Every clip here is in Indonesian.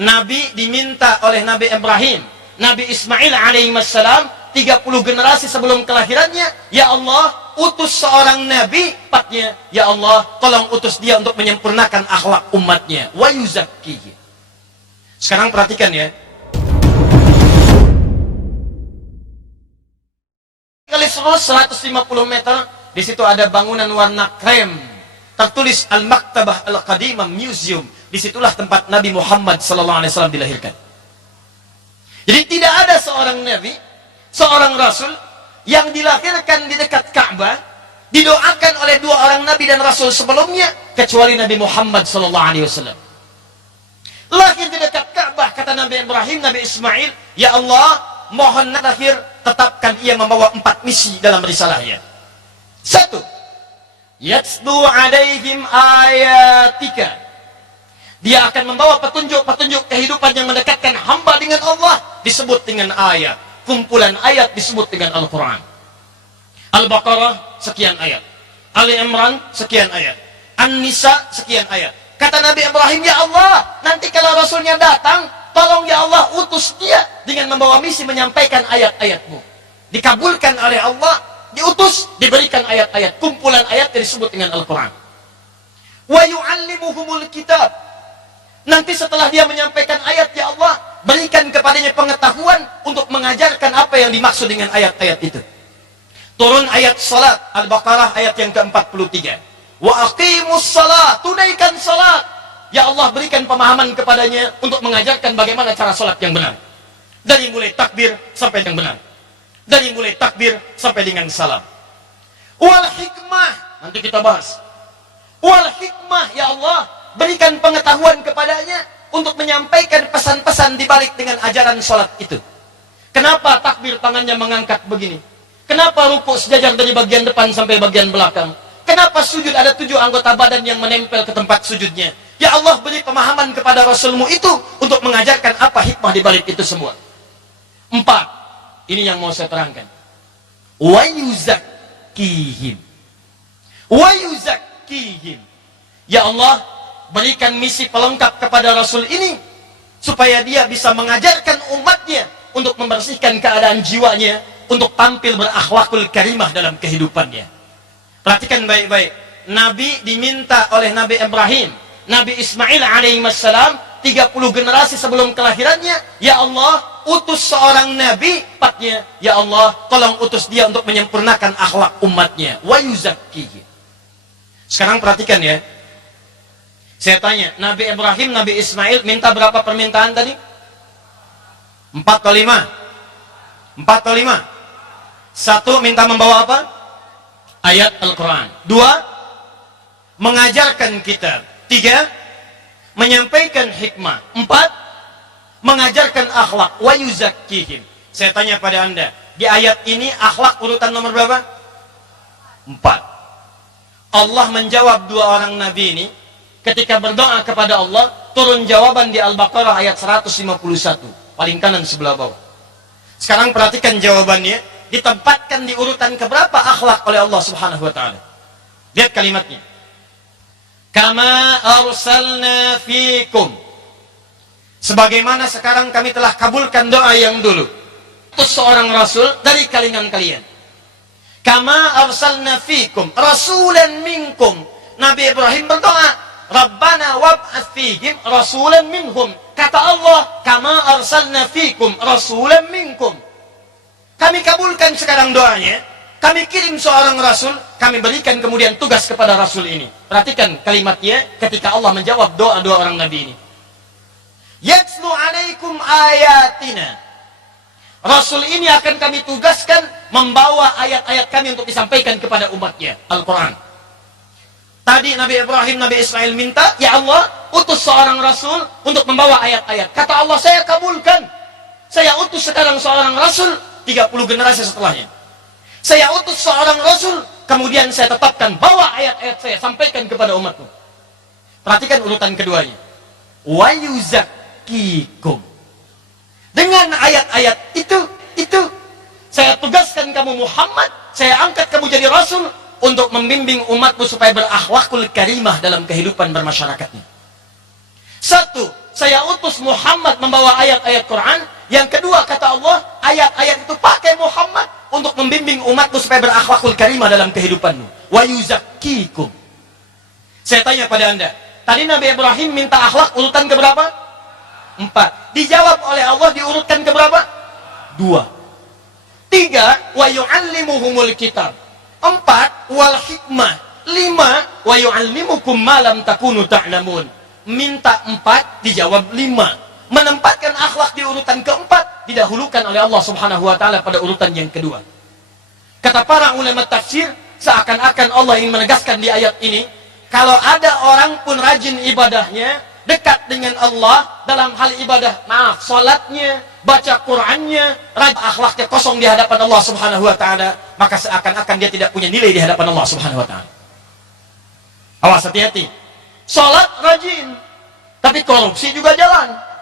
Nabi diminta oleh Nabi Ibrahim, Nabi Ismail alaihissalam 30 generasi sebelum kelahirannya, ya Allah, utus seorang nabi, empatnya, ya Allah, tolong utus dia untuk menyempurnakan akhlak umatnya, wa yuzakkihi. Sekarang perhatikan ya. Kali 150 meter, di situ ada bangunan warna krem, tertulis Al-Maktabah Al-Qadimah Museum. Disitulah tempat Nabi Muhammad SAW dilahirkan. Jadi tidak ada seorang nabi, seorang rasul yang dilahirkan di dekat Ka'bah, didoakan oleh dua orang nabi dan rasul sebelumnya, kecuali Nabi Muhammad SAW. Lahir di dekat Ka'bah, kata Nabi Ibrahim, Nabi Ismail, ya Allah, mohon lahir, tetapkan ia membawa 4 misi dalam risalahnya. 1, yatslu alaihim ayatika. Dia akan membawa petunjuk-petunjuk kehidupan yang mendekatkan hamba dengan Allah, disebut dengan ayat. Kumpulan ayat disebut dengan Al-Quran. Al-Baqarah sekian ayat, Ali Imran sekian ayat, An-Nisa sekian ayat. Kata Nabi Ibrahim, ya Allah, nanti kalau Rasulnya datang, tolong ya Allah utus dia dengan membawa misi menyampaikan ayat-ayatmu. Dikabulkan oleh Allah, diutus, diberikan ayat-ayat. Kumpulan ayat yang disebut dengan Al-Quran. Wa yu'allimuhumul kitab. Nanti setelah dia menyampaikan ayat, ya Allah, berikan kepadanya pengetahuan untuk mengajarkan apa yang dimaksud dengan ayat-ayat itu. Turun ayat salat, Al-Baqarah ayat yang ke-43. Wa aqimus salat, tunaikan salat. Ya Allah, berikan pemahaman kepadanya untuk mengajarkan bagaimana cara salat yang benar. Dari mulai takbir sampai yang benar. Dari mulai takbir sampai dengan salam. Wal hikmah, nanti kita bahas. Wal hikmah, ya Allah, berikan pengetahuan kepadanya untuk menyampaikan pesan-pesan dibalik dengan ajaran sholat itu. Kenapa takbir tangannya mengangkat begini? Kenapa rukuk sejajar dari bagian depan sampai bagian belakang? Kenapa sujud ada 7 anggota badan yang menempel ke tempat sujudnya? Ya Allah, beri pemahaman kepada Rasulmu itu untuk mengajarkan apa hikmah dibalik itu semua. 4, ini yang mau saya terangkan. Wa yuzakkihim. Wa yuzakkihim. Ya Allah, berikan misi pelengkap kepada Rasul ini supaya dia bisa mengajarkan umatnya untuk membersihkan keadaan jiwanya, untuk tampil berakhlakul karimah dalam kehidupannya. Perhatikan baik-baik. Nabi diminta oleh Nabi Ibrahim, Nabi Ismail alaihissalam 30 generasi sebelum kelahirannya, ya Allah, utus seorang nabi, empatnya, ya Allah, tolong utus dia untuk menyempurnakan akhlak umatnya, wa yuzakkihi. Sekarang perhatikan ya. Saya tanya, Nabi Ibrahim, Nabi Ismail minta berapa permintaan tadi? 4 atau 5? 4 atau 5? 1, minta membawa apa? Ayat Al-Quran. 2, mengajarkan kitab. 3, menyampaikan hikmah. 4, mengajarkan akhlak. Wa yuzakkihim. Saya tanya pada anda, di ayat ini akhlak urutan nomor berapa? 4. Allah menjawab 2 orang nabi ini ketika berdoa kepada Allah. Turun jawaban di Al-Baqarah ayat 151, paling kanan sebelah bawah. Sekarang perhatikan jawabannya, ditempatkan di urutan keberapa akhlak oleh Allah Subhanahu wa taala. Lihat kalimatnya. Kama arsalna fikum. Sebagaimana sekarang kami telah kabulkan doa yang dulu. Utus seorang rasul dari kalangan kalian. Kama arsalna fikum rasulan minkum. Nabi Ibrahim berdoa, Rabbana wab'ats fihim rasulan minhum. Kata Allah, kama arsalna fikum rasulan minkum. Kami kabulkan sekarang doanya, kami kirim seorang rasul, kami berikan kemudian tugas kepada rasul ini. Perhatikan kalimatnya ketika Allah menjawab doa 2 orang nabi ini. Yatslu alaikum ayatina. Rasul ini akan kami tugaskan membawa ayat-ayat kami untuk disampaikan kepada umatnya, Al-Quran. Tadi Nabi Ibrahim, Nabi Ismail minta, ya Allah, utus seorang rasul untuk membawa ayat-ayat. Kata Allah, saya kabulkan. Saya utus sekarang seorang rasul, 30 generasi setelahnya. Saya utus seorang rasul, kemudian saya tetapkan, bawa ayat-ayat saya, sampaikan kepada umatmu. Perhatikan urutan keduanya. Wa yuzakkikum. Dengan ayat-ayat itu, saya tugaskan kamu Muhammad, saya angkat kamu jadi rasul, untuk membimbing umatmu supaya berakhlakul karimah dalam kehidupan bermasyarakatnya. 1, saya utus Muhammad membawa ayat-ayat Quran. Yang kedua, kata Allah, ayat-ayat itu pakai Muhammad untuk membimbing umatmu supaya berakhlakul karimah dalam kehidupanmu. Wa yuzakkikum. Saya tanya pada anda, tadi Nabi Ibrahim minta akhlak urutan keberapa? 4. Dijawab oleh Allah diurutkan keberapa? 2. 3. Wa yu'allimuhumul kitab. 4. Wal hikmah. 5. Wa yu'allimukum ma lam takunu ta'lamun. Minta 4, dijawab 5. Menempatkan akhlak di urutan keempat, didahulukan oleh Allah Subhanahu wa taala pada urutan yang kedua. Kata para ulama tafsir, seakan-akan Allah ingin menegaskan di ayat ini, kalau ada orang pun rajin ibadahnya, dekat dengan Allah dalam hal ibadah, salatnya, baca Qur'annya, akhlaknya kosong di hadapan Allah Subhanahu wa taala, maka seakan-akan dia tidak punya nilai di hadapan Allah Subhanahu wa taala. Awas, hati-hati. Salat rajin, tapi korupsi juga jalan.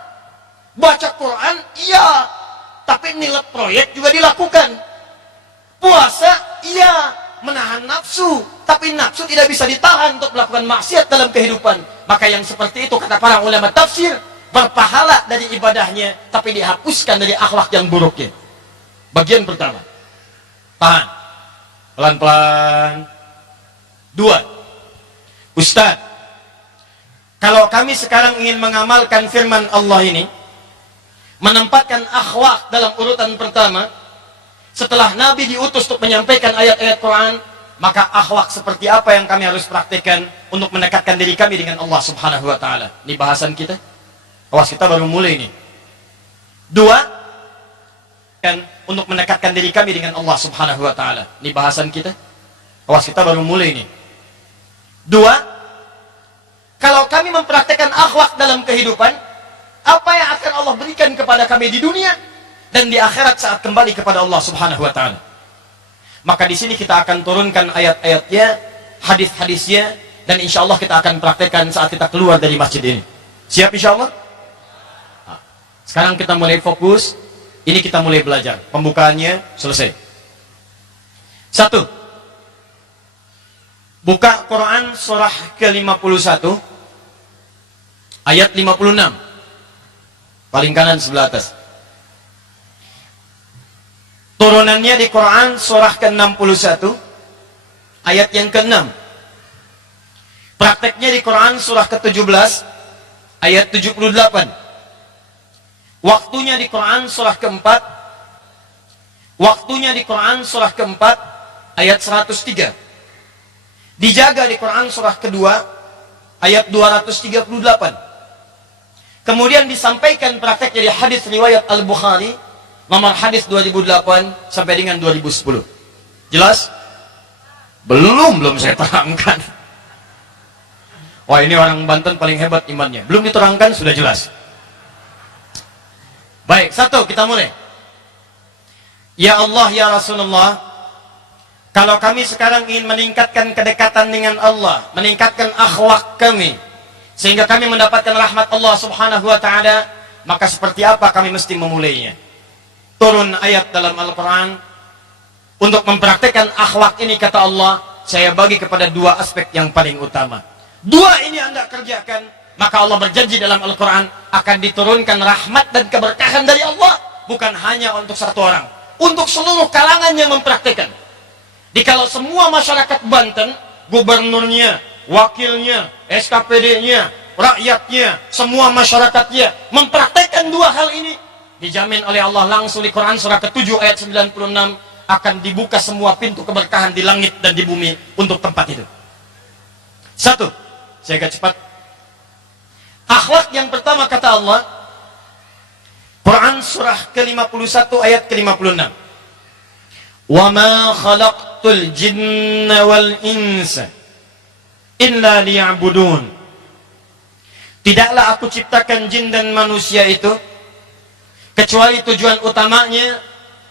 Baca Quran, iya, tapi nilai proyek juga dilakukan. Puasa, iya, menahan nafsu, tapi nafsu tidak bisa ditahan untuk melakukan maksiat dalam kehidupan. Maka yang seperti itu, kata para ulama tafsir, berpahala dari ibadahnya, tapi dihapuskan dari akhlak yang buruknya. Bagian pertama, tahan, pelan-pelan. 2. Ustaz, kalau kami sekarang ingin mengamalkan firman Allah ini, menempatkan akhlak dalam urutan pertama, setelah Nabi diutus untuk menyampaikan ayat-ayat Quran, maka akhlak seperti apa yang kami harus praktikkan untuk mendekatkan diri kami dengan Allah Subhanahu wa taala? Ini bahasan kita. Awas, kita baru mulai nih. 2, kan untuk mendekatkan diri kami dengan Allah Subhanahu wa taala. Ini bahasan kita. Awas, kita baru mulai nih. 2, kalau kami mempraktikkan akhlak dalam kehidupan, apa yang akan Allah berikan kepada kami di dunia dan di akhirat saat kembali kepada Allah Subhanahu wa taala. Maka di sini kita akan turunkan ayat-ayatnya, hadis-hadisnya, dan insya Allah kita akan praktekkan saat kita keluar dari masjid ini. Siap insya Allah? Sekarang kita mulai fokus. Ini kita mulai belajar. Pembukaannya selesai. 1. Buka Quran surah ke-51 ayat 56. Paling kanan sebelah atas. Turunannya di Quran surah ke-61 ayat yang ke-6. Prakteknya di Quran surah ke-17 ayat 78. Waktunya di Quran surah ke-4. Waktunya di Quran surah ke-4 ayat 103. Dijaga di Quran surah kedua ayat 238. Kemudian disampaikan praktek dari hadis riwayat Al-Bukhari nomor hadis 2008 sampai dengan 2010. Jelas? Belum saya terangkan. Wah, ini orang Banten paling hebat imannya. Belum diterangkan sudah jelas. Baik, 1 kita mulai. Ya Allah, ya Rasulullah, kalau kami sekarang ingin meningkatkan kedekatan dengan Allah, meningkatkan akhlak kami, sehingga kami mendapatkan rahmat Allah Subhanahu wa taala, maka seperti apa kami mesti memulainya? Turun ayat dalam Al-Quran untuk mempraktekkan akhlak ini, kata Allah, saya bagi kepada 2 aspek yang paling utama. 2 ini Anda kerjakan, maka Allah berjanji dalam Al-Quran akan diturunkan rahmat dan keberkahan dari Allah, bukan hanya untuk 1 orang, untuk seluruh kalangan yang mempraktekkan. Jikalau semua masyarakat Banten, gubernurnya, wakilnya, SKPD-nya, rakyatnya, semua masyarakatnya mempraktekkan 2 hal ini, dijamin oleh Allah langsung di Quran surah ke-7 ayat 96 akan dibuka semua pintu keberkahan di langit dan di bumi untuk tempat itu. 1, saya agak cepat. Akhlak yang pertama, kata Allah, Quran surah ke-51 ayat ke-56. Wa ma khalaqtul jinna wal insa illa liya'budun. Tidaklah aku ciptakan jin dan manusia itu kecuali tujuan utamanya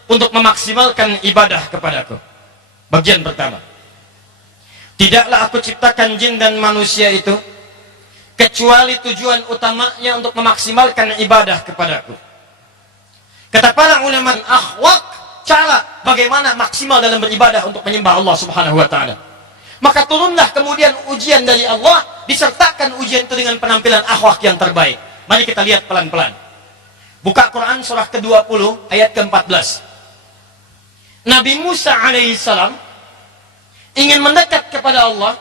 untuk memaksimalkan ibadah kepadaku. Bagian pertama. Tidaklah aku ciptakan jin dan manusia itu kecuali tujuan utamanya untuk memaksimalkan ibadah kepadaku. Kata para ulama, akhlak, cara bagaimana maksimal dalam beribadah untuk menyembah Allah Subhanahu wa taala. Maka turunlah kemudian ujian dari Allah, disertakan ujian itu dengan penampilan akhlak yang terbaik. Mari kita lihat pelan-pelan. Buka Quran surah ke-20 ayat ke-14. Nabi Musa alaihissalam ingin mendekat kepada Allah,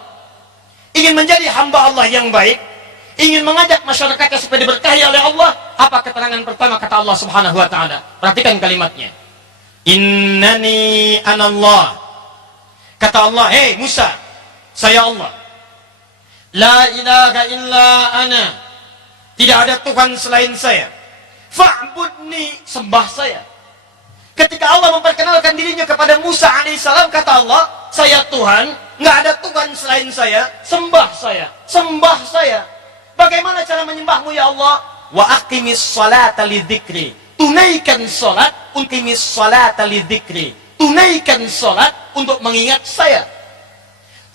ingin menjadi hamba Allah yang baik, ingin mengajak masyarakatnya supaya diberkahi oleh Allah. Apa keterangan pertama kata Allah Subhanahu wa taala? Perhatikan kalimatnya. Innani anallah. Kata Allah, "Hei Musa, saya Allah. La ilaha illa ana. Tidak ada Tuhan selain saya. Fa'budni, sembah saya." Ketika Allah memperkenalkan dirinya kepada Musa alaihissalam, kata Allah, "Saya Tuhan, nggak ada Tuhan selain saya, sembah saya, sembah saya." Bagaimana cara menyembahmu ya Allah? Wa aqimis salata lidzikri. Tunaikan salat, uqimis salata lidzikri. Tunaikan salat untuk mengingat saya.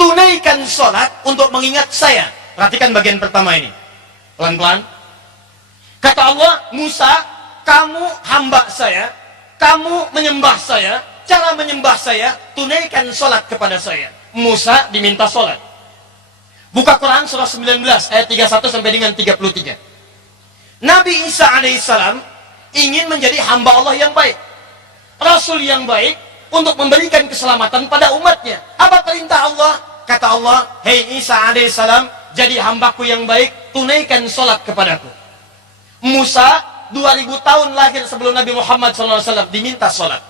Tunaikan salat untuk mengingat saya. Perhatikan bagian pertama ini. Pelan-pelan. Kata Allah, "Musa, kamu hamba saya, kamu menyembah saya. Cara menyembah saya, tunaikan salat kepada saya." Musa diminta salat. Buka Quran surah 19 ayat 31 sampai dengan 33. Nabi Isa alaihissalam ingin menjadi hamba Allah yang baik, rasul yang baik untuk memberikan keselamatan pada umatnya. Apa perintah Allah? Kata Allah, "Hei Isa alaihissalam, jadi hambaku yang baik, tunaikan salat kepadaku." Musa 2000 tahun lahir sebelum Nabi Muhammad SAW diminta salat.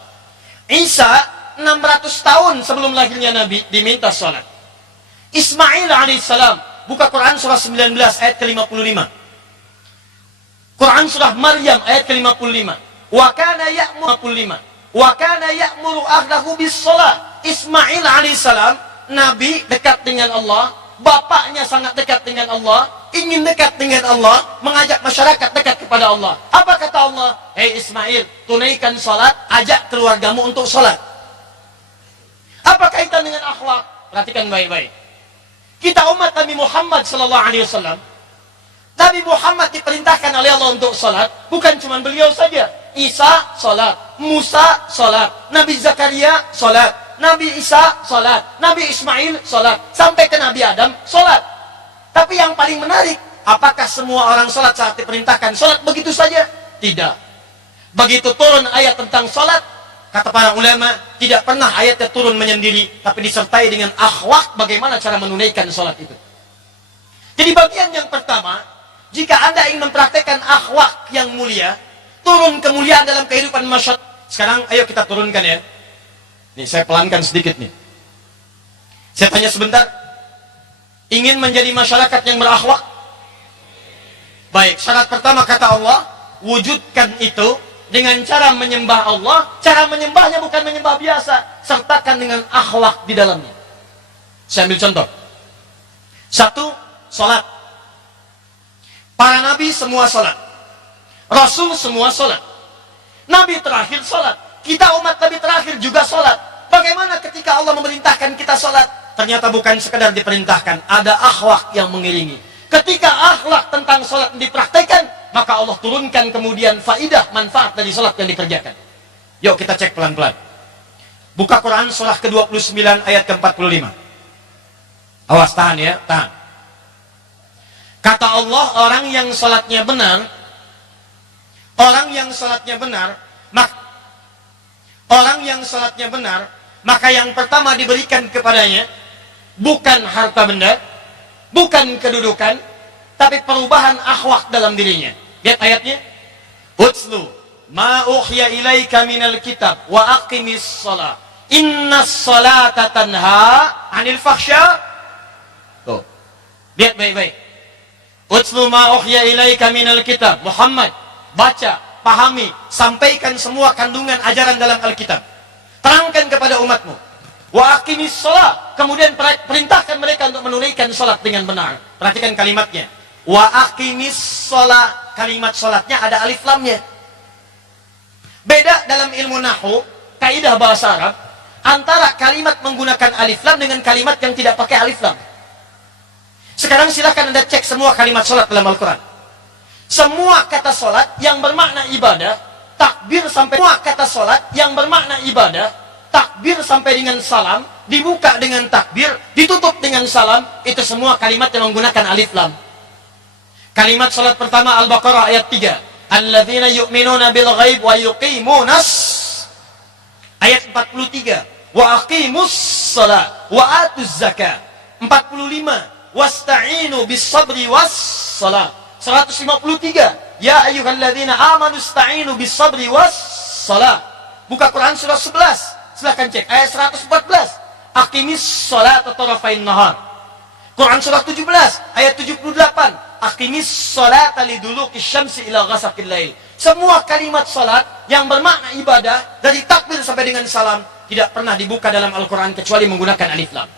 Isa 600 tahun sebelum lahirnya Nabi diminta salat. Ismail alaihissalam, buka Quran surah 19 ayat ke-55. Quran surah Maryam ayat ke-55. Wa kana ya'muru ahlahu bis-shalah. Ismail alaihissalam, nabi dekat dengan Allah, bapaknya sangat dekat dengan Allah, ingin dekat dengan Allah, mengajak masyarakat dekat kepada Allah. Apa kata Allah? "Hei Ismail, tunaikan salat, ajak keluargamu untuk salat." Apa kaitan dengan akhlak? Perhatikan baik-baik. Kita umat Nabi Muhammad sallallahu alaihi wasallam, Nabi Muhammad diperintahkan oleh Allah untuk salat, bukan cuma beliau saja. Isa salat, Musa salat, Nabi Zakaria salat, Nabi Isa salat, Nabi Ismail salat, sampai ke Nabi Adam salat. Tapi yang paling menarik, apakah semua orang salat saat diperintahkan salat begitu saja? Tidak. Begitu turun ayat tentang salat, kata para ulama, tidak pernah ayatnya turun menyendiri, tapi disertai dengan akhlak bagaimana cara menunaikan salat itu. Jadi bagian yang pertama, jika Anda ingin mempraktekkan akhlak yang mulia, turun kemuliaan dalam kehidupan masyarakat. Sekarang ayo kita turunkan ya. Nih saya pelankan sedikit nih. Saya tanya sebentar. Ingin menjadi masyarakat yang berakhlak? Baik, syarat pertama kata Allah, wujudkan itu dengan cara menyembah Allah. Cara menyembahnya bukan menyembah biasa, sertakan dengan akhlak di dalamnya. Saya ambil contoh. 1, salat. Para nabi semua salat, rasul semua salat, nabi terakhir salat, kita umat nabi terakhir juga salat. Bagaimana ketika Allah memerintahkan kita salat? Ternyata bukan sekedar diperintahkan, ada akhlak yang mengiringi. Ketika akhlak tentang salat dipraktekkan, maka Allah turunkan kemudian faidah, manfaat dari salat yang dikerjakan. Yuk kita cek pelan-pelan. Buka Quran surah ke-29 ayat ke-45. Awas, tahan ya, tahan. Kata Allah, orang yang salatnya benar, maka yang pertama diberikan kepadanya bukan harta benda, bukan kedudukan, tapi perubahan akhlak dalam dirinya. Lihat ayatnya. Utslu ma ukhya ilaika minal kitab wa aqimis shalah. Innas salata tanha 'anil fahsya. Tuh. Lihat baik-baik. Utslu ma ukhya ilaika minal kitab. Muhammad, baca, pahami, sampaikan semua kandungan ajaran dalam Alkitab. Terangkan kepada umatmu. Wa aqimis shalah. Kemudian perintahkan mereka untuk menunaikan salat dengan benar. Perhatikan kalimatnya. Wa aqimis shalah. Kalimat salatnya ada alif lamnya. Beda dalam ilmu nahwu, kaidah bahasa Arab, antara kalimat menggunakan alif lam dengan kalimat yang tidak pakai alif lam. Sekarang silakan Anda cek semua kalimat salat dalam Al-Quran. Semua kata salat yang bermakna ibadah, takbir sampai semua kata salat yang bermakna ibadah, takbir sampai dengan salam, dibuka dengan takbir, ditutup dengan salam, itu semua kalimat yang menggunakan alif lam. Kalimat salat pertama Al-Baqarah ayat 3. Alladzina yu'minuna bil ghaib wa yuqimunas. Ayat 43. Wa aqimus shalah wa atuz zakah. 45. Wasta'inu bis sabri was salah. 153. Ya ayyuhalladzina amanu ista'inu bis sabri was salah. Buka Quran surah 11. Silakan cek ayat 114. Aqimis sholata tarafain nahar. Quran surah 17 ayat 78. Aqimis sholata liduluki syamsi ila ghasaqil lail. Semua kalimat salat yang bermakna ibadah dari takbir sampai dengan salam tidak pernah dibuka dalam Al-Quran kecuali menggunakan alif lam.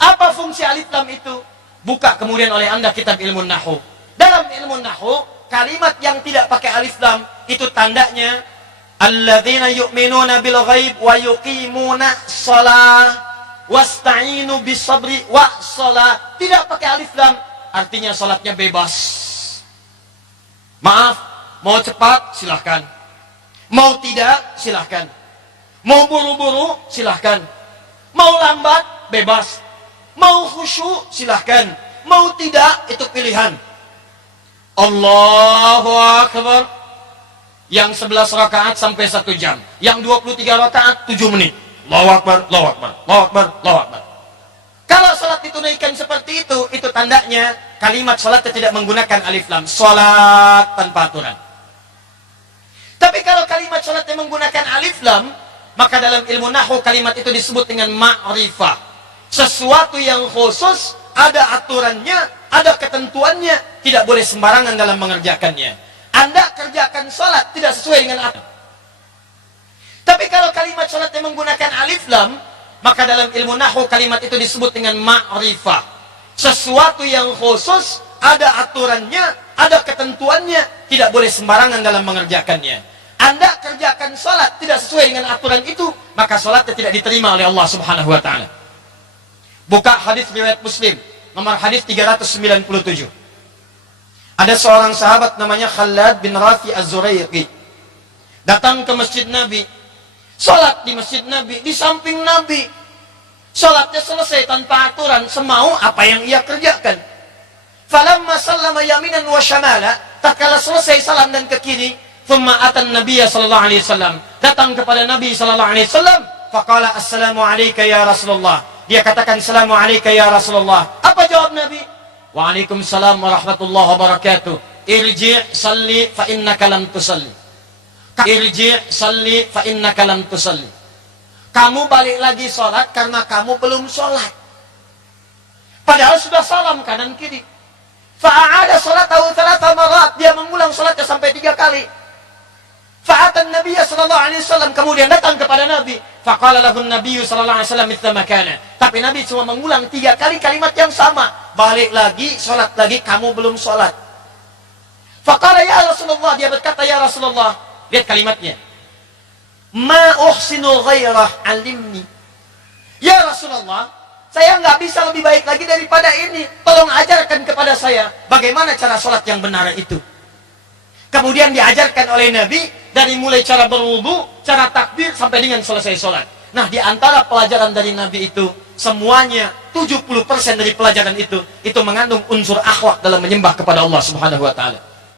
Apa fungsi alif lam itu? Buka kemudian oleh Anda kitab ilmu nahwu. Dalam ilmu nahwu, kalimat yang tidak pakai alif lam itu tandanya alladzina yu'minuna bil ghaib wa yuqimuna shalah wasta'inu bis sabri wa shalah. Tidak pakai alif lam, artinya salatnya bebas. Maaf, mau cepat silahkan, mau tidak silahkan, mau buru-buru silahkan, mau lambat bebas, mau khusyuk silahkan, mau tidak itu pilihan. Allahu Akbar. Yang 11 rakaat sampai 1 jam, yang 23 rakaat 7 menit. Allahu Akbar, Allahu Akbar, Allahu Akbar, Allahu Akbar. Kalau salat ditunaikan seperti itu tandanya kalimat salatnya tidak menggunakan alif lam, salat tanpa aturan. Tapi kalau kalimat salatnya menggunakan alif lam, maka dalam ilmu nahwu kalimat itu disebut dengan ma'rifah. Sesuatu yang khusus, ada aturannya, ada ketentuannya, tidak boleh sembarangan dalam mengerjakannya. Anda kerjakan salat tidak sesuai dengan aturan. Tapi kalau kalimat salatnya menggunakan alif lam, maka dalam ilmu nahwu kalimat itu disebut dengan ma'rifah. Sesuatu yang khusus, ada aturannya, ada ketentuannya, tidak boleh sembarangan dalam mengerjakannya. Anda kerjakan salat tidak sesuai dengan aturan itu, maka salatnya tidak diterima oleh Allah Subhanahu wa taala. Buka hadis riwayat Muslim, nomor hadis 397. Ada seorang sahabat namanya Khalad bin Rafi Az-Zuraiqi. Datang ke masjid Nabi. Salat di masjid Nabi, di samping Nabi. Salatnya selesai tanpa aturan, semau apa yang ia kerjakan. Falamma sallama yaminan wa shamala, tatkala selesai salam dan ke kiri, thumma atan Nabiyya sallallahu alaihi wasallam. Datang kepada Nabi sallallahu alaihi wasallam, faqala assalamu alayka ya Rasulullah. Dia katakan assalamu alayka ya Rasulullah. Apa jawab Nabi? Waalaikumsalam warahmatullahi wabarakatuh. Irji' salli fa innaka lam tusalli. Irji' salli fa innaka lam tusalli. Kamu balik lagi sholat karena kamu belum sholat. Padahal sudah salam kanan kiri. Fa'ada sholatahu thalatha marat. Dia mengulang sholatnya sampai 3 kali. Fa'atan Nabi sallallahu alaihi wasallam. Kemudian datang kepada Nabi. Faqala lahu Nabi sallallahu alaihi wasallam mithla makana. Tapi Nabi cuma mengulang 3 kali kalimat yang sama. Balik lagi, sholat lagi, kamu belum sholat. Faqala ya Rasulullah. Dia berkata ya Rasulullah. Lihat kalimatnya. Ma uhsinu ghairah alimni. Ya Rasulullah, saya nggak bisa lebih baik lagi daripada ini. Tolong ajarkan kepada saya bagaimana cara sholat yang benar itu. Kemudian diajarkan oleh Nabi dari mulai cara berwudu, cara takbir sampai dengan selesai sholat. Nah, di antara pelajaran dari Nabi itu semuanya 70% dari pelajaran itu mengandung unsur akhlak dalam menyembah kepada Allah Subhanahu wa taala.